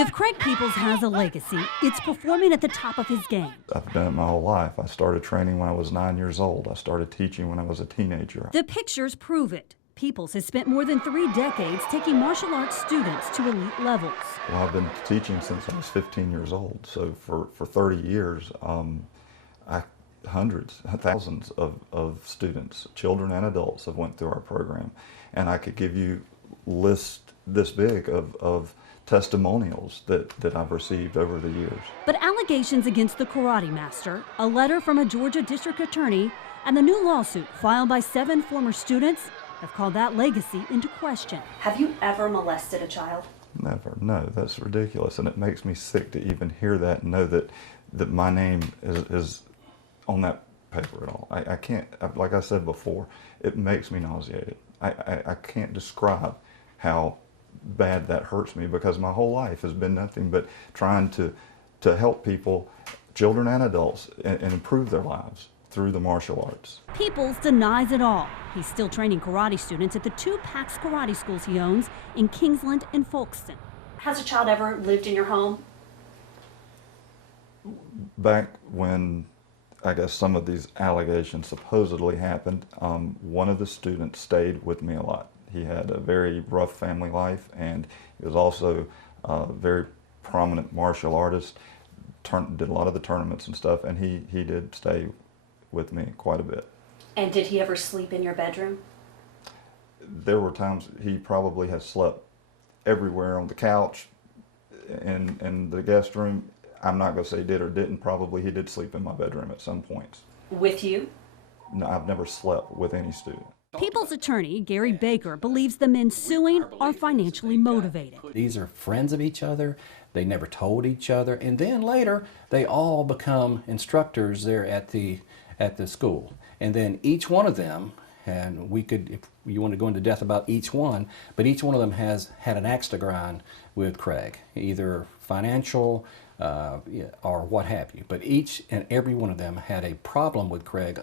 If Craig Peeples has a legacy, it's performing at the top of his game. I've done it my whole life. I started training when I was 9 years old. I started teaching when I was a teenager. The pictures prove it. Peeples has spent more than 3 decades taking martial arts students to elite levels. Well, I've been teaching since I was 15 years old. So for 30 years, hundreds, thousands of students, children and adults, have went through our program. And I could give you lists this big of testimonials that I've received over the years. But allegations against the karate master, a letter from a Georgia district attorney, and the new lawsuit filed by 7 former students have called that legacy into question. Have you ever molested a child? Never. No, that's ridiculous. And it makes me sick to even hear that and know that my name is on that paper at all. I can't, like I said before, it makes me nauseated. I can't describe how bad that hurts me, because my whole life has been nothing but trying to help people, children and adults, and improve their lives through the martial arts. Peeples denies it all. He's still training karate students at the 2 PAX karate schools he owns in Kingsland and Folkestone. Has a child ever lived in your home? Back when, I guess, some of these allegations supposedly happened, one of the students stayed with me a lot. He had a very rough family life, and he was also a very prominent martial artist, did a lot of the tournaments and stuff, and he did stay with me quite a bit. And did he ever sleep in your bedroom? There were times he probably has slept everywhere, on the couch, in the guest room. I'm not going to say did or didn't. Probably he did sleep in my bedroom at some points. With you? No, I've never slept with any student. Peeples' attorney, Gary Baker, believes the men suing are financially motivated. These are friends of each other. They never told each other. And then later, they all become instructors there at the school. And then each one of them, and we could, if you want to go into depth about each one, but each one of them has had an axe to grind with Craig, either financial or what have you. But each and every one of them had a problem with Craig,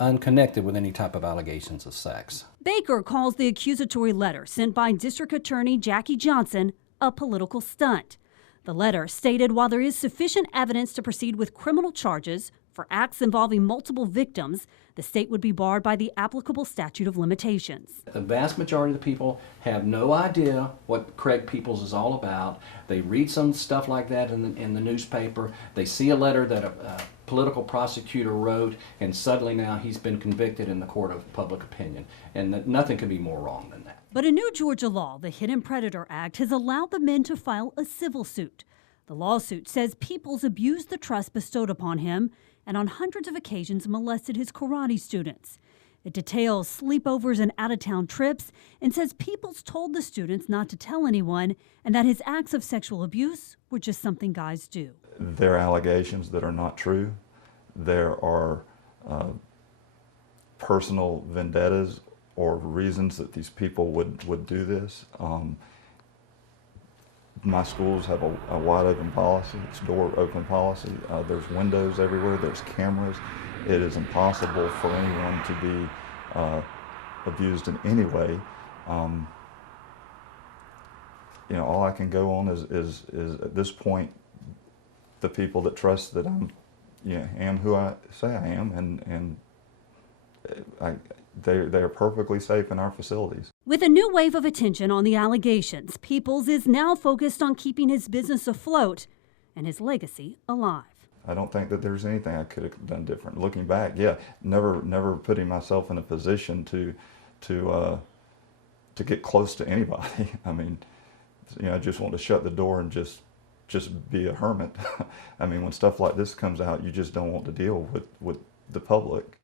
unconnected with any type of allegations of sex. Baker calls the accusatory letter sent by District Attorney Jackie Johnson a political stunt. The letter stated while there is sufficient evidence to proceed with criminal charges for acts involving multiple victims, the state would be barred by the applicable statute of limitations. The vast majority of the people have no idea what Craig Peeples is all about. They read some stuff like that in the newspaper. They see a letter that a political prosecutor wrote, and suddenly now he's been convicted in the court of public opinion. And nothing could be more wrong than that. But a new Georgia law, the Hidden Predator Act, has allowed the men to file a civil suit. The lawsuit says Peeples abused the trust bestowed upon him and on hundreds of occasions molested his karate students. It details sleepovers and out-of-town trips and says Peeples told the students not to tell anyone and that his acts of sexual abuse were just something guys do. There are allegations that are not true. There are personal vendettas or reasons that these people would do this. My schools have a wide open policy. It's door open policy. There's windows everywhere. There's cameras. It is impossible for anyone to be abused in any way. You know, all I can go on is at this point the people that trust that am who I say I am, and they are perfectly safe in our facilities. With a new wave of attention on the allegations, Peeples is now focused on keeping his business afloat and his legacy alive. I don't think that there's anything I could have done different. Looking back, yeah, never putting myself in a position to get close to anybody. I mean, you know, I just want to shut the door and just be a hermit. I mean, when stuff like this comes out, you just don't want to deal with the public.